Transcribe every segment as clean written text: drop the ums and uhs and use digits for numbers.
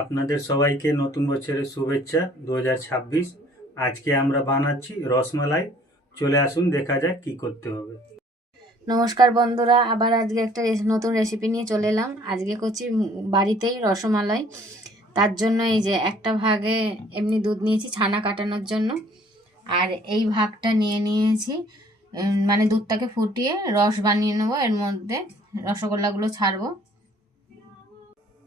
আপনাদের সবাইকে নতুন বছরের শুভেচ্ছা 2026। আজকে আমরা বানাচ্ছি রসমালাই। চলে আসুন, দেখা যাক কি করতে হবে। নমস্কার বন্ধুরা, আবার আজকে একটা নতুন রেসিপি নিয়ে চলে এলাম। আজকে করছি বাড়িতেই রসমালাই। তার জন্য এই যে একটা ভাগে এমনি দুধ নিয়েছি ছানা কাটানোর জন্য, আর এই ভাগটা নিয়ে নিয়েছি মানে দুধটাকে ফুটিয়ে রস বানিয়ে নেবো। এর মধ্যে রসগোল্লাগুলো ছাড়বো।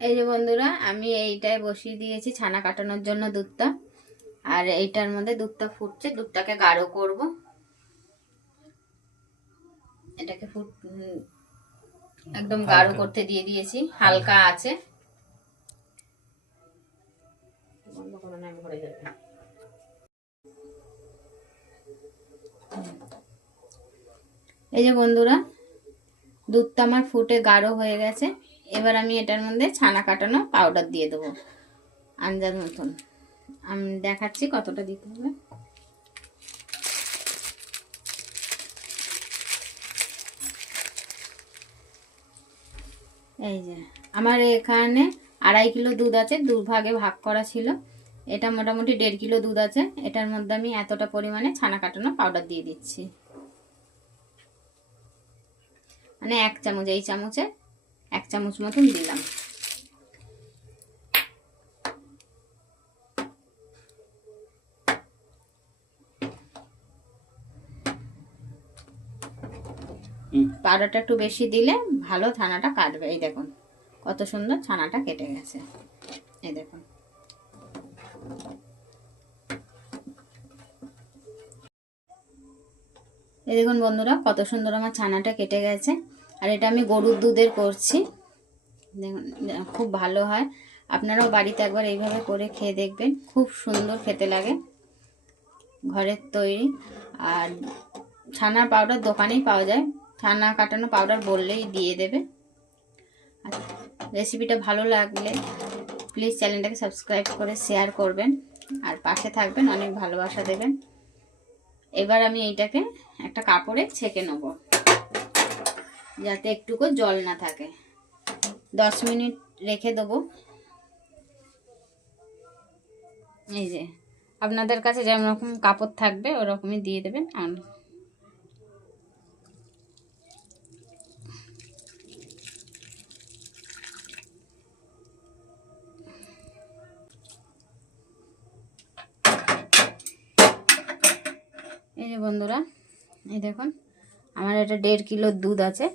এই যে বন্ধুরা, আমি এইটায় বসিয়ে দিয়েছি ছানা কাটানোর জন্য দুধটা, আর এইটার মধ্যে দুধটা ফুটছে। দুধটাকে গাঢ় করব। এটাকে একদম গাঢ় করতে দিয়ে দিয়েছি, হালকা আছে। এই যে বন্ধুরা, দুধটা আমার ফুটে গাঢ় হয়ে গেছে। এবার আমি এটার মধ্যে ছানা কাটানো পাউডার দিয়ে দেবো আন্দাজ মতন। আমি দেখাচ্ছি কতটা দিতে হবে। এই যে আমার এখানে 2.5 কিলো দুধ আছে, 2 ভাগে ভাগ করা ছিল। এটা মোটামুটি 1.5 কিলো দুধ আছে। এটার মধ্যে আমি এতটা পরিমাণে ছানা কাটানো পাউডার দিয়ে দিচ্ছি, মানে 1 চামচ, এই চামচে 1 চামচ মতন দিলাম। পাউডারটা একটু বেশি দিলে ভালো ছানাটা কাটবে। এই দেখুন কত সুন্দর ছানাটা কেটে গেছে। এই দেখুন, এই দেখুন বন্ধুরা, কত সুন্দর আমার ছানাটা কেটে গেছে। আর এটা আমি গরুর দুধের করছি। দেখুন খুব ভালো হয়। আপনারাও বাড়িতে একবার এইভাবে করে খেয়ে দেখবেন, খুব সুন্দর খেতে লাগে, ঘরের তৈরি। আর ছানার পাউডার দোকানেই পাওয়া যায়, ছানা কাটানো পাউডার বললেই দিয়ে দেবে। আর রেসিপিটা ভালো লাগলে প্লিজ চ্যানেলটাকে সাবস্ক্রাইব করে শেয়ার করবেন, আর পাশে থাকবেন, অনেক ভালোবাসা দেবেন। এবার আমি এইটাকে একটা কাপড়ে ছেঁকে নেব, যাতে একটুকু জল না থাকে। 10 মিনিট রেখে দেবো। এই যে আপনাদের কাছে যেমন রকম কাপড় থাকবে ওরকমই দিয়ে দেবেন। আর এই যে বন্ধুরা, এই দেখুন আমার এটা 1.5 কিলো দুধ আছে।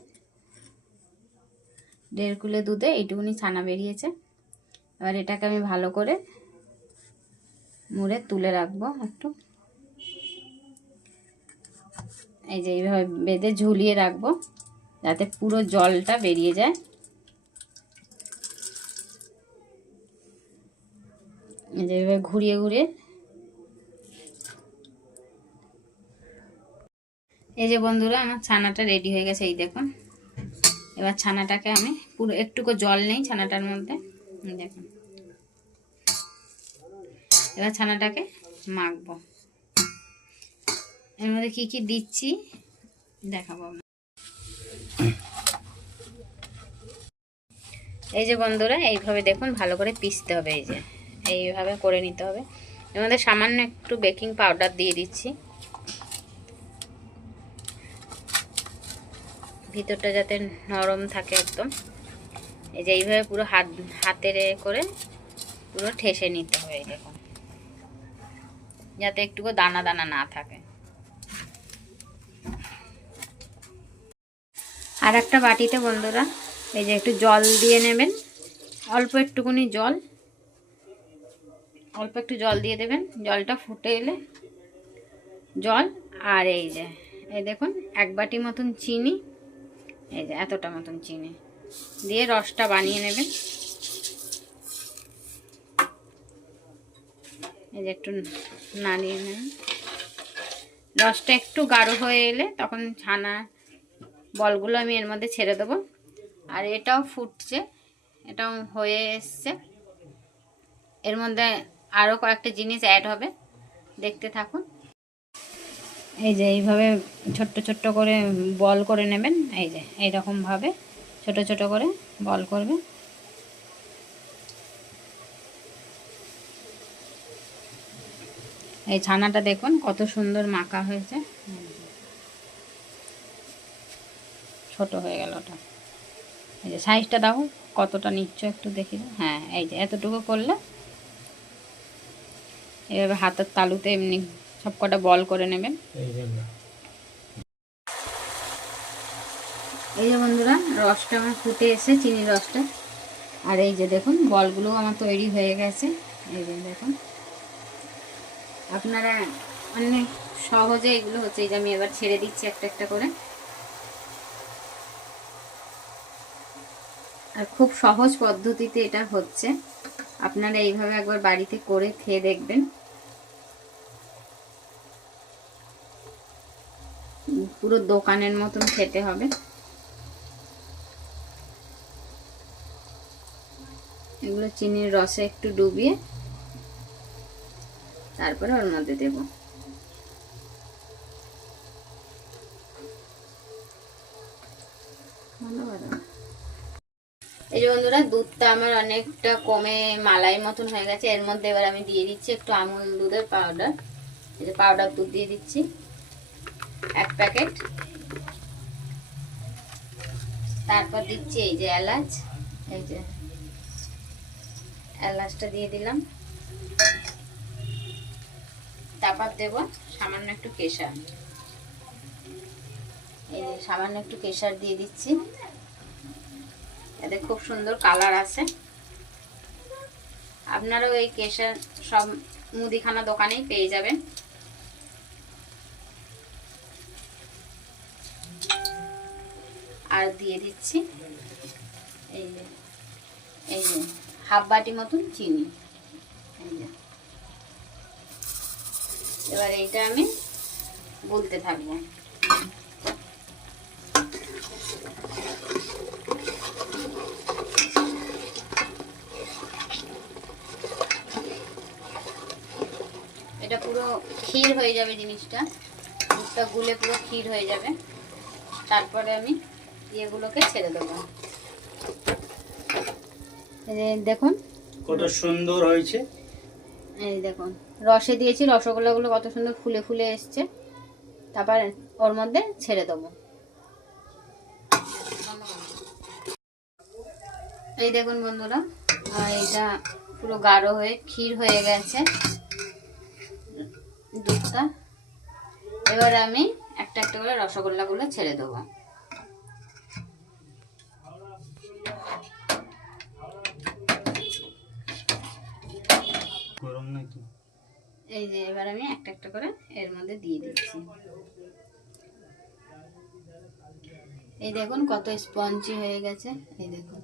1.5 কিলো দুধে এইটুকুনি ছানা বেরিয়েছে। এবার এটাকে আমি ভালো করে মুড়ে তুলে রাখবো একটু। এই যে এইভাবে বেঁধে ঝুলিয়ে রাখবো, যাতে পুরো জলটা বেরিয়ে যায়। এই যে এইভাবে ঘুরিয়ে ঘুরিয়ে। এই যে বন্ধুরা, আমার ছানাটা রেডি হয়ে গেছে। এই দেখুন, এবার ছানাটাকে আমি পুরো, একটুকু জল নেই ছানাটার মধ্যে, দেখুন। এবার ছানাটাকে মাখবো। এর মধ্যে কি কি দিচ্ছি দেখাবো। এই যে বন্ধুরা, এইভাবে দেখুন ভালো করে পিষতে হবে। এই যে এইভাবে করে নিতে হবে। এর মধ্যে সামান্য একটু বেকিং পাউডার দিয়ে দিচ্ছি, ভিতরটা যাতে নরম থাকে একদম। এই যে এইভাবে পুরো হাতের করে পুরো ঠেসে নিতে হবে। এই দেখুন, যাতে একটুকু দানা দানা না থাকে। আর একটা বাটিতে বন্ধুরা এই যে একটু জল দিয়ে নেবেন, অল্প একটুকুনি জল, অল্প একটু জল দিয়ে দেবেন। জলটা ফুটে এলে জল, আর এই যে এই দেখুন 1 বাটি মতন চিনি, এই যে এতটা মতন চিনি দিয়ে রসটা বানিয়ে নেবেন। এই যে একটু নাড়িয়ে নেবেন। রসটা একটু গাঢ় হয়ে এলে তখন ছানা বলগুলো আমি এর মধ্যে ছেড়ে দেবো। আর এটাও ফুটছে, এটাও হয়ে এসছে। এর মধ্যে আরও কয়েকটা জিনিস অ্যাড হবে, দেখতে থাকুন। এই যে এইভাবে ছোট্ট ছোট্ট করে বল করে নেবেন। এই যে এইরকমভাবে ছোট ছোট করে বল করবে। এই ছানাটা দেখুন কত সুন্দর মাখা হয়েছে। ছোট হয়ে গেল ওটা। এই যে সাইজটা দেখো কতটা নিচ্ছ একটু দেখি। হ্যাঁ, এই যে এতটুকু করলে এভাবে হাতের তালুতে এমনি সব কটা বল করে নেবেন। এই যে বন্ধুরা, রসটা আমার ফুটে এসে চিনির রসটা, আর এই যে দেখুন বলগুলো আমার তৈরি হয়ে গেছে। এই যে দেখুন, আপনারা অনেক সহজে এগুলো হচ্ছে। এই যে আমি এবার ছেড়ে দিচ্ছি একটা একটা করে। আর খুব সহজ পদ্ধতিতে এটা হচ্ছে, আপনারা এইভাবে একবার বাড়িতে করে খেয়ে দেখবেন। পুরো দোকানের মতন খেতে হবে। এগুলো চিনির রসে একটু ডুবিয়ে তারপরে ওর মধ্যে দেব। এই যে বন্ধুরা, দুধটা আমার অনেকটা কমে মালাই মতন হয়ে গেছে। এর মধ্যে এবার আমি দিয়ে দিচ্ছি একটু আমুল দুধের পাউডার। এই যে পাউডার দুধ দিয়ে দিচ্ছি 1 প্যাকেট। তারপর দিচ্ছি এই যে এলাচ। এই যে এলাচটা দিয়ে দিলাম। তারপর দেব সামান্য একটু কেশর। এই যে সামান্য একটু কেশর দিয়ে দিচ্ছি, এতে খুব সুন্দর কালার আছে। আপনারাও এই কেশর সব মুদিখানা দোকানেই পেয়ে যাবেন। আর দিয়ে দিচ্ছি এই যে 1/2 বাটি মতন চিনি। এই যে এবার এইটা আমি গুলতে থাকবো। এটা পুরো ক্ষীর হয়ে যাবে জিনিসটা, দুধটা গুলে পুরো ক্ষীর হয়ে যাবে। তারপরে আমি এগুলোকে ছেড়ে দেবো। দেখুন কত সুন্দর হয়েছে। এই দেখুন, রসে দিয়েছি, রসগোল্লাগুলো কত সুন্দর ফুলে ফুলে এসছে। তারপর ওর মধ্যে ছেড়ে দেবো। এই দেখুন বন্ধুরা, এটা পুরো গাঢ় হয়ে ক্ষীর হয়ে গেছে দুধটা। এবার আমি একটা একটা করে রসগোল্লাগুলো ছেড়ে দেবো। গরম নাকি? এই যে এবার আমি একটা একটা করে এর মধ্যে দিয়ে দিচ্ছি। এই দেখুন কত স্পঞ্জি হয়ে গেছে। এই দেখুন,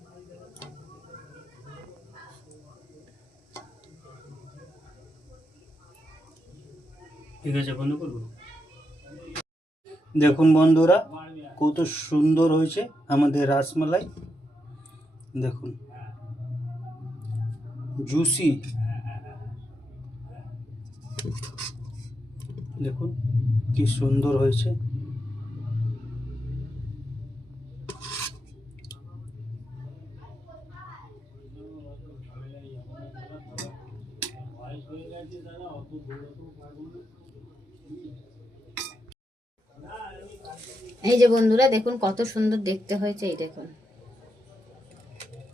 ঠিক আছে, বন্ধ করবো। দেখুন বন্ধুরা, কত সুন্দর হয়েছে আমাদের রসমালাই। দেখুন, জুসি। দেখুন কি সুন্দর হয়েছে। এই যে বন্ধুরা দেখুন কত সুন্দর দেখতে হয়েছে। এই দেখুন,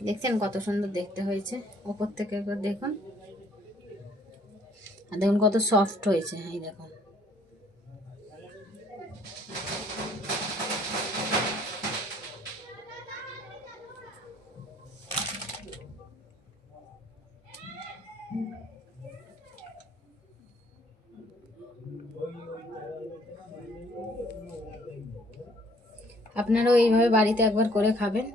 দেখছেন কত সুন্দর দেখতে হয়েছে। উপর থেকে একবার দেখুন, আর দেখুন কত সফট হয়েছে। এই দেখুন, আপনারাও এইভাবে বাড়িতে একবার করে খাবেন।